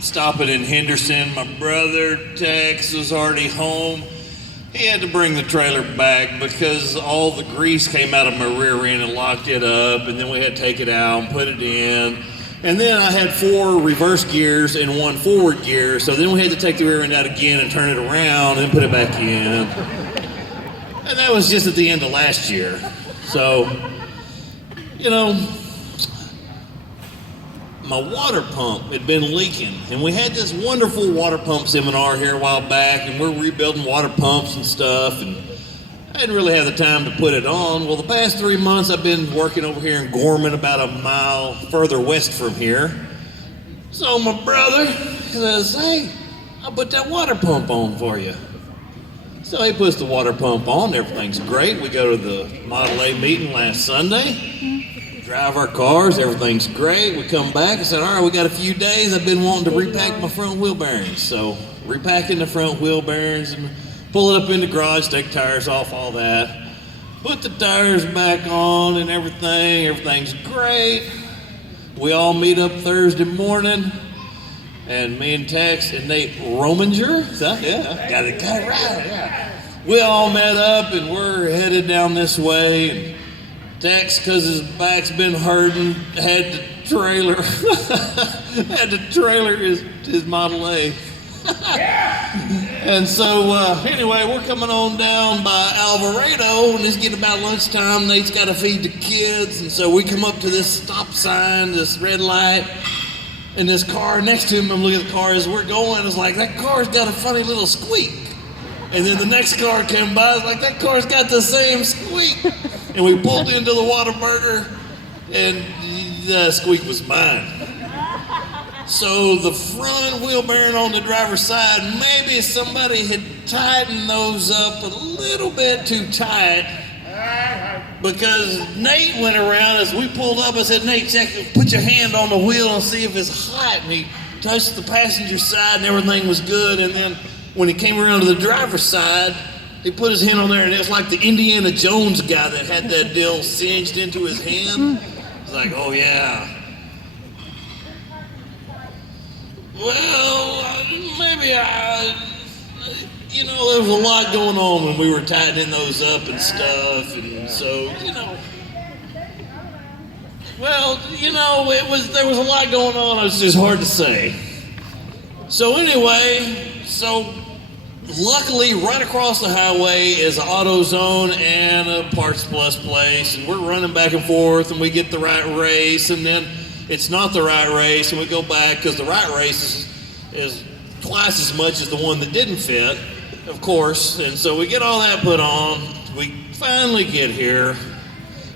stopping in Henderson. My brother, Tex, was already home. He had to bring the trailer back because all the grease came out of my rear end and locked it up, and then we had to take it out and put it in. And then I had 4 reverse gears and 1 forward gear, so then we had to take the rear end out again and turn it around and put it back in. And that was just at the end of last year. So, my water pump had been leaking, and we had this wonderful water pump seminar here a while back, and we're rebuilding water pumps and stuff, and I didn't really have the time to put it on. Well, the past 3 months I've been working over here in Gorman, about a mile further west from here. So my brother says, "Hey, I'll put that water pump on for you." So he puts the water pump on, everything's great. We go to the Model A meeting last Sunday. Drive our cars, everything's great. We come back and said, all right, we got a few days. I've been wanting to repack my front wheel bearings. So repacking the front wheel bearings and pull it up in the garage, take tires off, all that. Put the tires back on and everything. Everything's great. We all meet up Thursday morning. And me and Tex and Nate Rominger, yeah, got it right, yeah. We all met up and we're headed down this way. Tex, because his back's been hurting, had to trailer his Model A. And so, anyway, we're coming on down by Alvarado, and it's getting about lunchtime. Nate's got to feed the kids, and so we come up to this stop sign, this red light, and this car next to him, I'm looking at the car as we're going, it's like, that car's got a funny little squeak. And then the next car came by, it's like, that car's got the same squeak. And we pulled into the Whataburger, and the squeak was mine. So the front wheel bearing on the driver's side, maybe somebody had tightened those up a little bit too tight, because Nate went around as we pulled up. I said, "Nate, put your hand on the wheel and see if it's hot." And he touched the passenger side and everything was good. And then when he came around to the driver's side, he put his hand on there, and it was like the Indiana Jones guy that had that deal singed into his hand. It's like, oh yeah. Well, maybe there was a lot going on when we were tightening those up and stuff, and so, there was a lot going on. It was just hard to say. So anyway, luckily, right across the highway is an AutoZone and a Parts Plus place, and we're running back and forth, and we get the right race, and then it's not the right race, and we go back because the right race is twice as much as the one that didn't fit, of course, and so we get all that put on. We finally get here.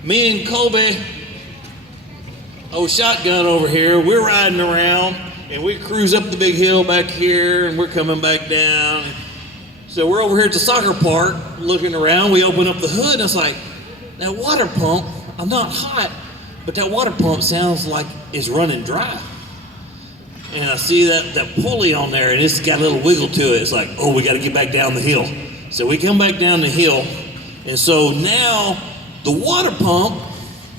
Me and Kobe, shotgun over here, we're riding around, and we cruise up the big hill back here, and we're coming back down. So we're over here at the soccer park looking around. We open up the hood, and it's like, that water pump, I'm not hot, but that water pump sounds like it's running dry. And I see that pulley on there, and it's got a little wiggle to it. It's like, we got to get back down the hill. So we come back down the hill, and so now the water pump,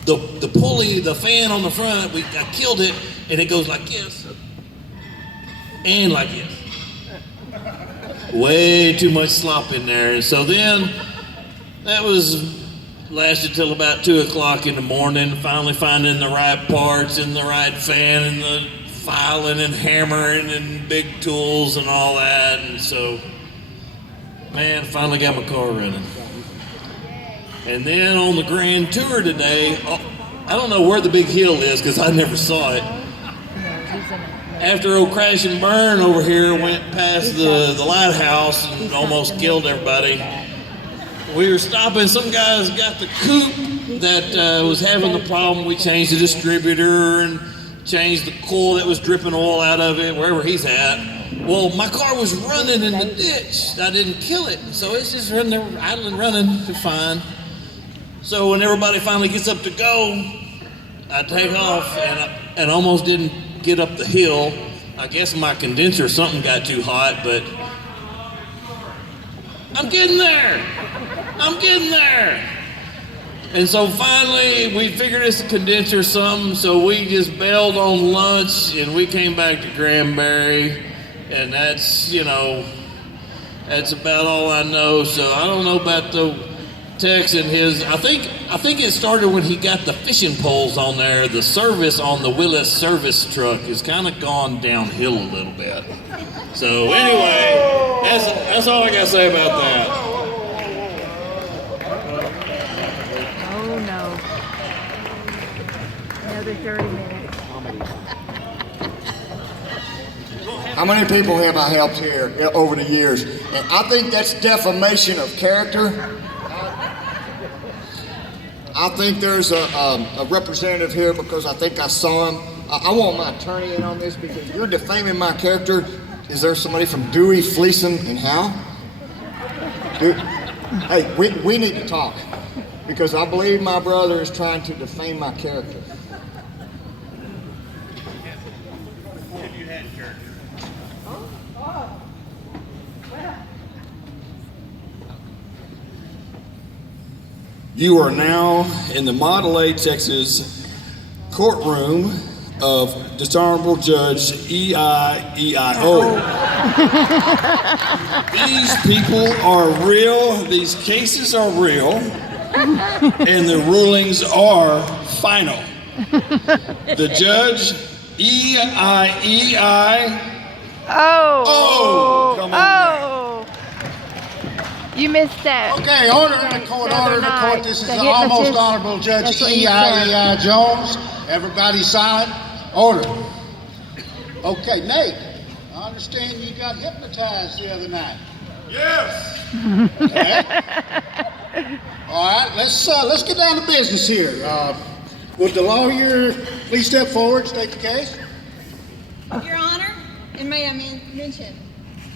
the pulley, the fan on the front, I killed it, and it goes like this, and like this. Way too much slop in there. And so then that lasted till about 2 o'clock in the morning, finally finding the right parts and the right fan and the filing and hammering and big tools and all that. And so, man, finally got my car running. And then on the grand tour today, I don't know where the big hill is because I never saw it. After old Crash and Burn over here went past the lighthouse and almost killed everybody, we were stopping. Some guys got the coupe that was having the problem. We changed the distributor and changed the coil that was dripping oil out of it, wherever he's at. Well, my car was running in the ditch. I didn't kill it, so it's just running there, idling, running, it's fine. So when everybody finally gets up to go, I take off, and almost didn't get up the hill. I guess my condenser or something got too hot, but I'm getting there. And so finally, we figured it's a condenser or something, so we just bailed on lunch and we came back to Granbury. And that's, that's about all I know. So I don't know about the Tex and his. I think it started when he got the fishing poles on there. The service on the Willis service truck has kind of gone downhill a little bit. So anyway, that's all I got to say about that. Oh no. Another 30 minutes. How many people have I helped here over the years? And I think that's defamation of character. I think there's a representative here because I think I saw him. I want my attorney in on this because you're defaming my character. Is there somebody from Dewey, Fleeson, and Howe? Hey, we need to talk because I believe my brother is trying to defame my character. You are now in the Model A, Texas courtroom of Dishonorable Judge E.I.E.I.O. These people are real, these cases are real, and the rulings are final. The judge, E.I.E.I. Oh! Come on. You missed that. Okay, order in the court, order in the court. This is the Almost Honorable Judge That's what you E.I.E.I. Jones. Everybody silent. Order. Okay, Nate, I understand you got hypnotized the other night. Yes! Okay. All right, let's get down to business here. Would the lawyer please step forward, state the case? Your Honor, and may I mention,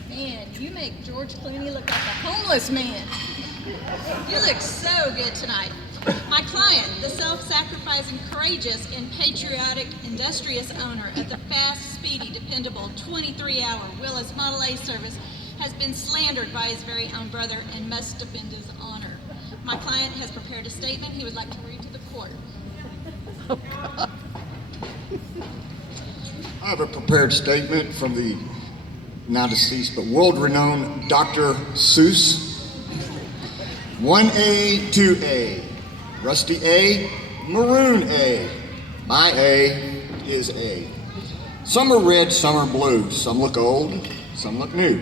man, you make George Clooney look like a homeless man. You look so good tonight. My client, the self-sacrificing, courageous, and patriotic, industrious owner of the fast, speedy, dependable 23-hour Willis Model A service, has been slandered by his very own brother and must defend his honor. My client has prepared a statement he would like to read to the court. I have a prepared statement from the now deceased but world-renowned Dr. Seuss. 1A, 2A, Rusty A, Maroon A. My A is A. Some are red, some are blue. Some look old, some look new.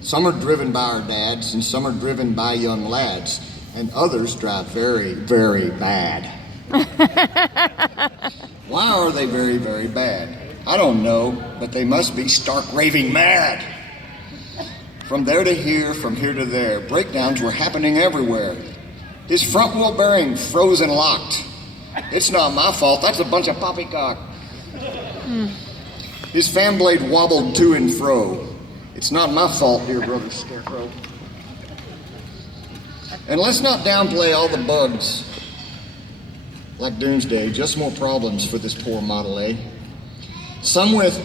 Some are driven by our dads, and some are driven by young lads, and others drive very, very bad. Why are they very, very bad? I don't know, but they must be stark raving mad. From there to here, from here to there, breakdowns were happening everywhere. His front wheel bearing froze and locked. It's not my fault, that's a bunch of poppycock. His fan blade wobbled to and fro. It's not my fault, dear brother Scarecrow. And let's not downplay all the bugs. Like Doomsday, just more problems for this poor Model A. Some with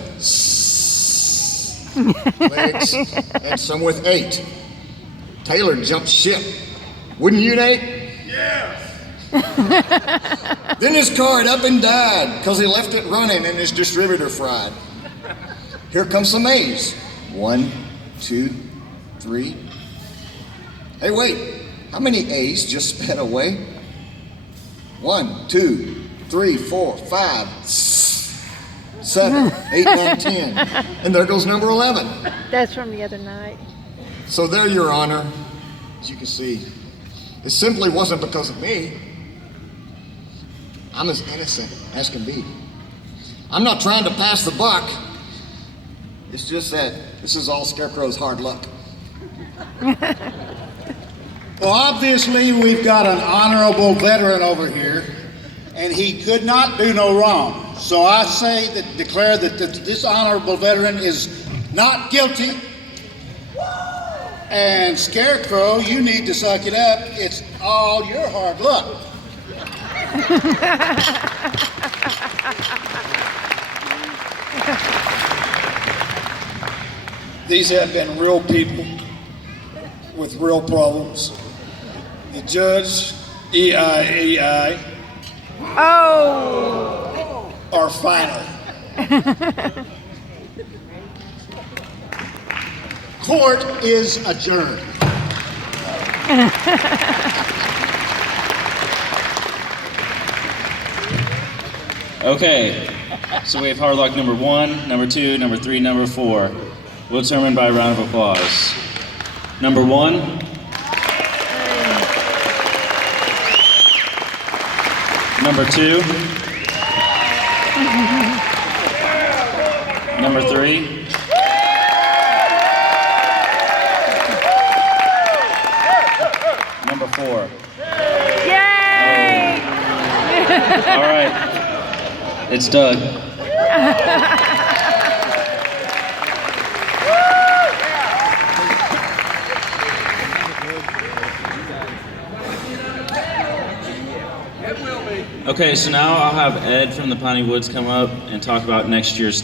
legs and some with 8. Taylor jumped ship. Wouldn't you, Nate? Yes! Then his car had up and died because he left it running and his distributor fried. Here comes some A's. 1, 2, 3. Hey, wait. How many A's just sped away? 1, 2, 3, 4, 5, 7, 8, 9, 10. And there goes number 11. That's from the other night. So there, Your Honor, as you can see, it simply wasn't because of me. I'm as innocent as can be. I'm not trying to pass the buck. It's just that this is all Scarecrow's hard luck. Well, obviously, we've got an honorable veteran over here, and he could not do no wrong. So I declare that this honorable veteran is not guilty. And Scarecrow, you need to suck it up. It's all your hard luck. These have been real people with real problems. The judge EIAI Oh. are final. Court is adjourned. Okay, so we have hard luck number 1, number 2, number 3, number 4. We'll determine by a round of applause. Number 1. Number 2. Number 3. Number 4. Yay! All right. It's Doug. Okay, so now I'll have Ed from the Piney Woods come up and talk about next year's